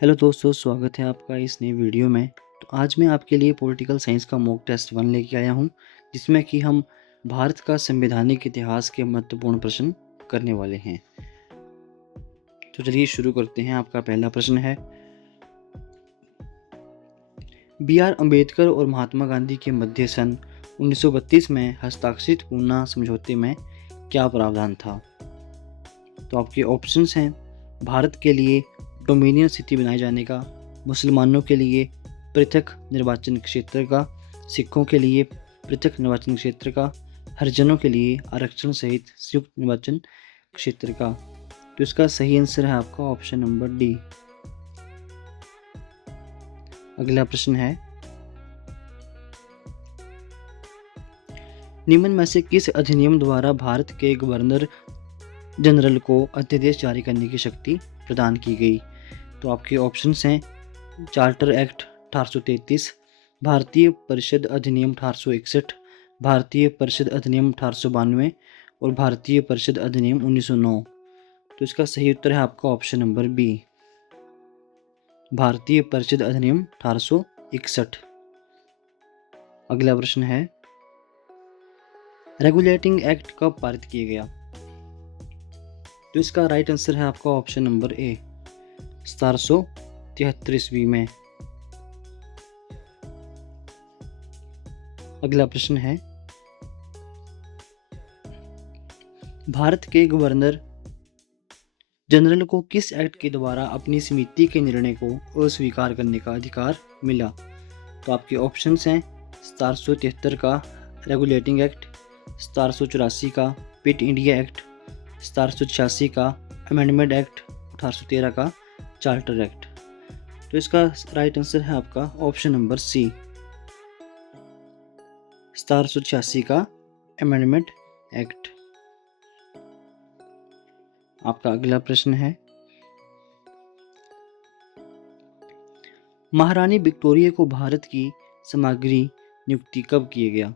Hello दोस्तों, स्वागत है आपका इस नए वीडियो में। तो आज मैं आपके लिए पॉलिटिकल साइंस का मॉक टेस्ट 1 लेके आया हूँ, जिसमें कि हम भारत का संवैधानिक इतिहास के महत्वपूर्ण प्रश्न करने वाले हैं। तो चलिए शुरू करते हैं। आपका पहला प्रश्न है, बी.आर. अम्बेडकर और महात्मा गांधी के मध्य सन 1932 में हस्ताक्षरित पूना समझौते में क्या प्रावधान था? तो आपके ऑप्शंस हैं, भारत के लिए डोमिनियन स्थिति बनाए जाने का, मुसलमानों के लिए पृथक निर्वाचन क्षेत्र का, सिखों के लिए पृथक निर्वाचन क्षेत्र का, हरिजनों के लिए आरक्षण सहित संयुक्त निर्वाचन क्षेत्र का। तो इसका सही आंसर है आपका ऑप्शन नंबर डी। अगला प्रश्न है, निम्न में से किस अधिनियम द्वारा भारत के गवर्नर जनरल को अध्यादेश जारी करने की शक्ति प्रदान की गई? तो आपके ऑप्शंस हैं, चार्टर एक्ट 1833, भारतीय परिषद अधिनियम 1861, भारतीय परिषद अधिनियम 1892 और भारतीय परिषद अधिनियम 1909। तो इसका सही उत्तर है आपका ऑप्शन नंबर बी, भारतीय परिषद अधिनियम 1861। अगला प्रश्न है, रेगुलेटिंग एक्ट कब पारित किया गया? तो इसका राइट आंसर है आपका ऑप्शन नंबर ए, 1773 ईस्वी में। अगला प्रश्न है, भारत के गवर्नर जनरल को किस एक्ट के द्वारा अपनी समिति के निर्णय को अस्वीकार करने का अधिकार मिला? तो आपके ऑप्शंस हैं, 1773 का रेगुलेटिंग एक्ट, 1784 का पिट इंडिया एक्ट, 1786 का अमेंडमेंट एक्ट, 1813 का चार्टर एक्ट। तो इसका राइट आंसर है आपका ऑप्शन नंबर सी, 1786 का अमेंडमेंट एक्ट। आपका अगला प्रश्न है, महारानी विक्टोरिया को भारत की सामग्री नियुक्ति कब किया गया?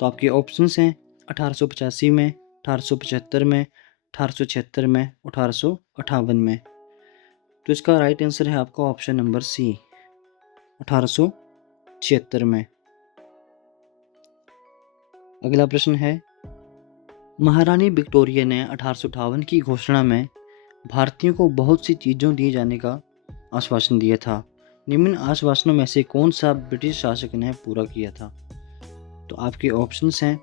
तो आपके ऑप्शंस हैं, 1885 में, 1875 में, 1876 में, 1858 में। तो इसका राइट आंसर है आपका ऑप्शन नंबर सी, 1876 में। अगला प्रश्न है, महारानी विक्टोरिया ने 1858 की घोषणा में भारतीयों को बहुत सी चीज़ों दिए जाने का आश्वासन दिया था। निम्न आश्वासनों में से कौन सा ब्रिटिश शासक ने पूरा किया था? तो आपके ऑप्शंस हैं,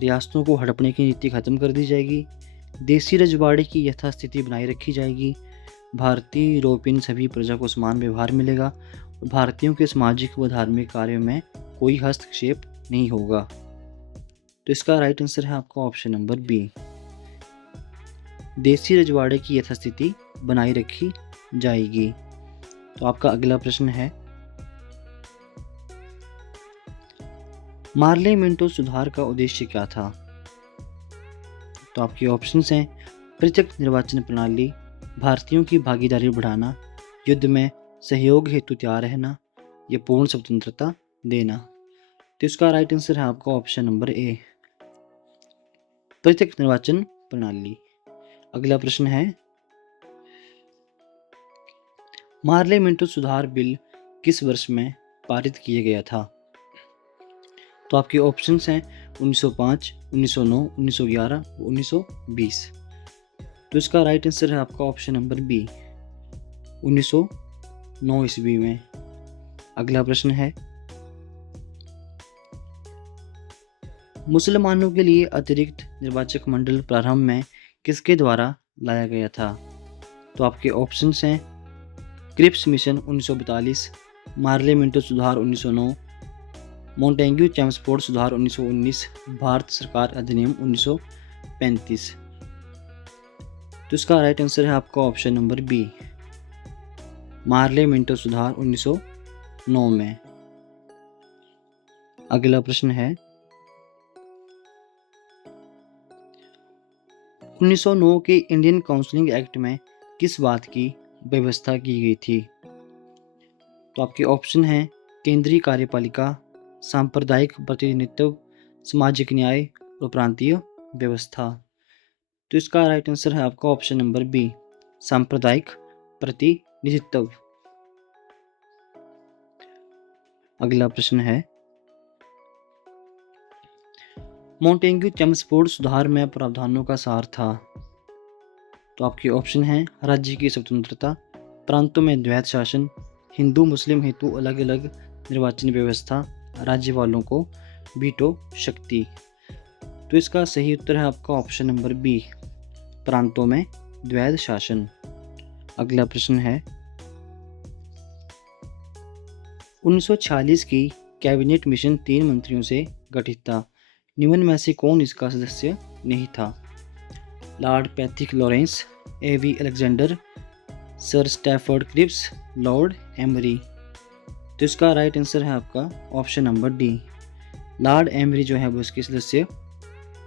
रियासतों को हड़पने की नीति खत्म कर दी जाएगी, देसी रजवाड़े की यथास्थिति बनाए रखी जाएगी, भारतीय यूरोपियन सभी प्रजा को समान व्यवहार मिलेगा और भारतीयों के सामाजिक व धार्मिक कार्यों में कोई हस्तक्षेप नहीं होगा। तो इसका राइट आंसर है आपका ऑप्शन नंबर बी, देसी रजवाड़े की यथास्थिति बनाए रखी जाएगी। तो आपका अगला प्रश्न है, मार्ले मिंटो सुधार का उद्देश्य क्या था? तो आपके ऑप्शंस हैं, पृथक निर्वाचन प्रणाली, भारतीयों की भागीदारी बढ़ाना, युद्ध में सहयोग हेतु तैयार रहना या पूर्ण स्वतंत्रता देना। तो इसका राइट आंसर है आपका ऑप्शन नंबर ए, पृथक निर्वाचन प्रणाली। अगला प्रश्न है, मार्ले मिंटो सुधार बिल किस वर्ष में पारित किया गया था? तो आपके ऑप्शंस हैं, 1905, 1909, 1911, 1920। तो इसका राइट आंसर है आपका ऑप्शन नंबर बी, 1909 ईस्वी में। अगला प्रश्न है, मुसलमानों के लिए अतिरिक्त निर्वाचक मंडल प्रारंभ में किसके द्वारा लाया गया था? तो आपके ऑप्शंस हैं, क्रिप्स मिशन 1942, मार्ले मिंटो सुधार 1909, मोंटेग्यू चैम्सफोर्ड सुधार 1919, भारत सरकार अधिनियम 1935। तो इसका राइट आंसर है आपका option number B, Morley Minto सुधार 1909 में। अगला प्रश्न है, 1909 के इंडियन काउंसिलिंग एक्ट में किस बात की व्यवस्था की गई थी? तो आपके ऑप्शन हैं, केंद्रीय कार्यपालिका, सांप्रदायिक प्रतिनिधित्व, सामाजिक न्याय और प्रांतीय व्यवस्था। तो इसका राइट आंसर है आपका ऑप्शन नंबर बी, सांप्रदायिक प्रतिनिधित्व। निधित्व। अगला प्रश्न है, मोंटेग्यू चेम्सफोर्ड सुधार में प्रावधानों का सार था। तो आपके ऑप्शन हैं, राज्य की स्वतंत्रता, प्रांतों में द्वैत शासन, हिंदू मुस्लिम हेतु अलग अलग निर्वाचन व्यवस्था, राज्यपालों को वीटो शक्ति। तो इसका सही उत्तर है आपका ऑप्शन नंबर बी, प्रांतों में द्वैत शासन। अगला प्रश्न है, 1946 की कैबिनेट मिशन 3 मंत्रियों से गठित था। निम्न में से कौन इसका सदस्य नहीं था? Lord Pethick Lawrence, A V Alexander, Sir Stafford Cripps, Lord Amery. तो इसका राइट आंसर है आपका option number D, Lord Amery जो है वो इसके सदस्य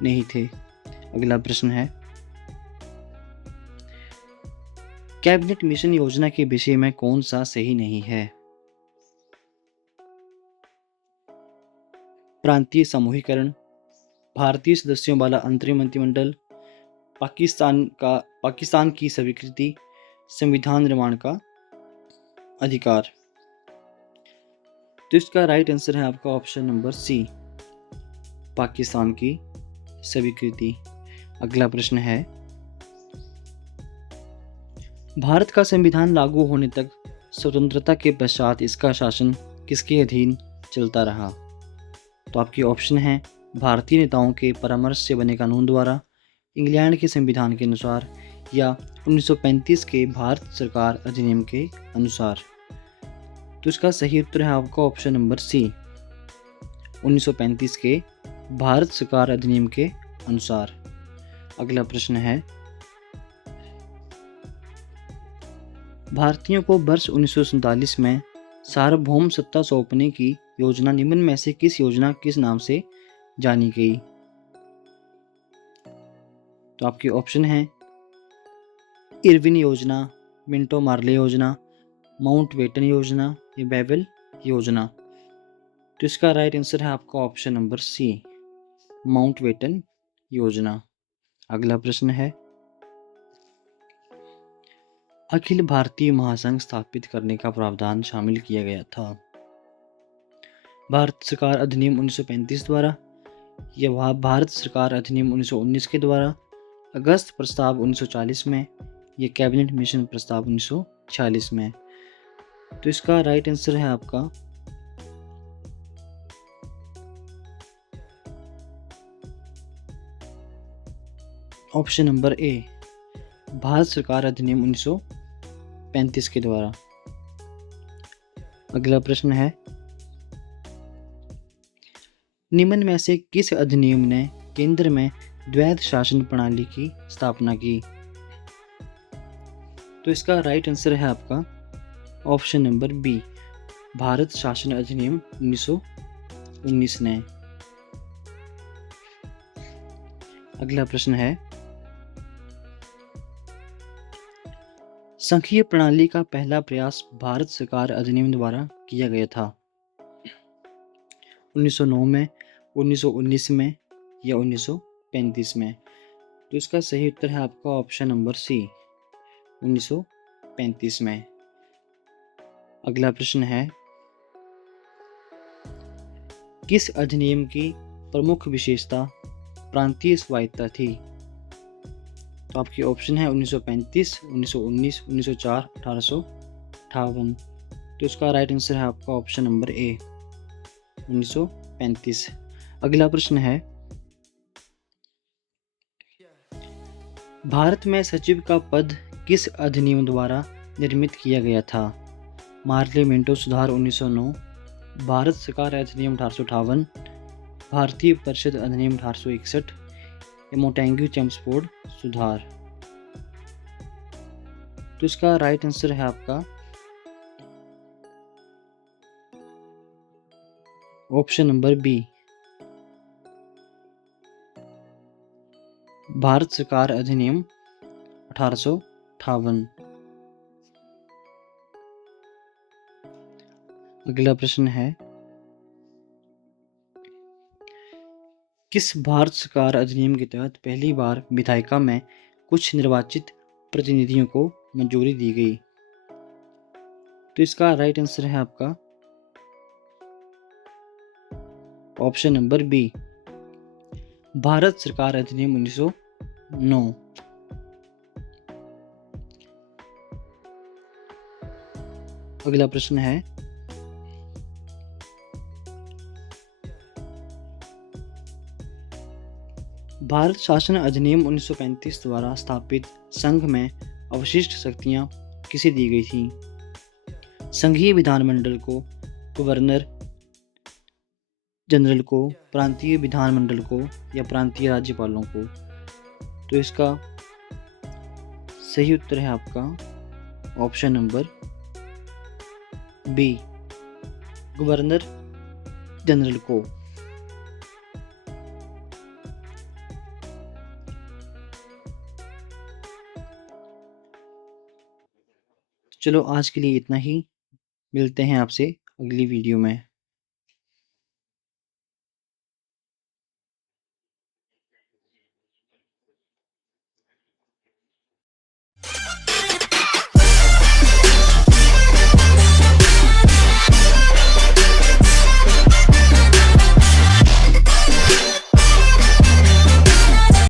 नहीं थे। अगला प्रश्न है, कैबिनेट मिशन योजना के विषय में कौन सा सही नहीं है? प्रांतीय समूहीकरण, भारतीय सदस्यों वाला अंतरिम मंत्रिमंडल, पाकिस्तान की स्वीकृति, संविधान निर्माण का अधिकार। तो इसका राइट आंसर है आपका ऑप्शन नंबर सी, पाकिस्तान की स्वीकृति। अगला प्रश्न है, भारत का संविधान लागू होने तक स्वतंत्रता के पश्चात इसका शासन किसके अधीन चलता रहा? तो आपके ऑप्शन हैं, भारतीय नेताओं के परामर्श से बने कानून द्वारा, इंग्लैंड के संविधान के अनुसार, या 1935 के भारत सरकार अधिनियम के अनुसार। तो इसका सही उत्तर है आपका ऑप्शन नंबर सी, 1935 के भारत सरकार अधिनियम के अनुसार। अगला प्रश्न है, भारतीयों को वर्ष 1947 में सार्वभौम सत्ता सौंपने की योजना निम्न में से किस नाम से जानी गई? तो आपके ऑप्शन हैं, इरविन योजना, मिंटो मार्ले योजना, माउंटबेटन योजना, या बेवल योजना। तो इसका राइट आंसर है आपका ऑप्शन नंबर सी, माउंटबेटन योजना। अगला प्रश्न है, अखिल भारतीय महासंघ स्थापित करने का प्रावधान शामिल किया गया था। भारत सरकार अधिनियम 1935 द्वारा, या भारत सरकार अधिनियम 1919 के द्वारा, अगस्त प्रस्ताव 1940 में, या कैबिनेट मिशन प्रस्ताव 1946 में। तो इसका राइट आंसर है आपका ऑप्शन नंबर ए, भारत सरकार अधिनियम 1935 के द्वारा। अगला प्रश्न है, निम्न में से किस अधिनियम ने केंद्र में द्वैध शासन प्रणाली की स्थापना की? तो इसका राइट आंसर है आपका ऑप्शन नंबर बी, भारत शासन अधिनियम 1919 ने। अगला प्रश्न है, संघीय प्रणाली का पहला प्रयास भारत सरकार अधिनियम द्वारा किया गया था। 1909 में, 1919 में, या 1935 में। तो इसका सही उत्तर है आपका ऑप्शन नंबर सी, 1935 में। अगला प्रश्न है, किस अधिनियम की प्रमुख विशेषता प्रांतीय स्वायत्तता थी? तो आपके ऑप्शन है 1935, 1919, 1904, 1858। तो इसका राइट आंसर है आपका ऑप्शन नंबर ए, 1935। अगला प्रश्न है, भारत में सचिव का पद किस अधिनियम द्वारा निर्मित किया गया था? मार्ले मिंटो सुधार 1909, भारत सरकार अधिनियम 1858, भारतीय परिषद अधिनियम 1861, या मोंटेग्यू चेम्सफोर्ड सुधार। तो इसका राइट आंसर है आपका ऑप्शन नंबर बी, भारत सरकार अधिनियम 1858। अगला प्रश्न है, किस भारत सरकार अधिनियम के तहत पहली बार विधायिका में कुछ निर्वाचित प्रतिनिधियों को मंजूरी दी गई? तो इसका राइट आंसर है आपका ऑप्शन नंबर बी, भारत सरकार अधिनियम 1909। अगला प्रश्न है, भारत शासन अधिनियम 1935 द्वारा स्थापित संघ में अवशिष्ट शक्तियां किसे दी गई थी? संघीय विधानमंडल को, गवर्नर जनरल को, प्रांतीय विधानमंडल को या प्रांतीय राज्यपालों को? तो इसका सही उत्तर है आपका option number B, governor general को। चलो आज के लिए इतना ही, मिलते हैं आपसे अगली वीडियो में।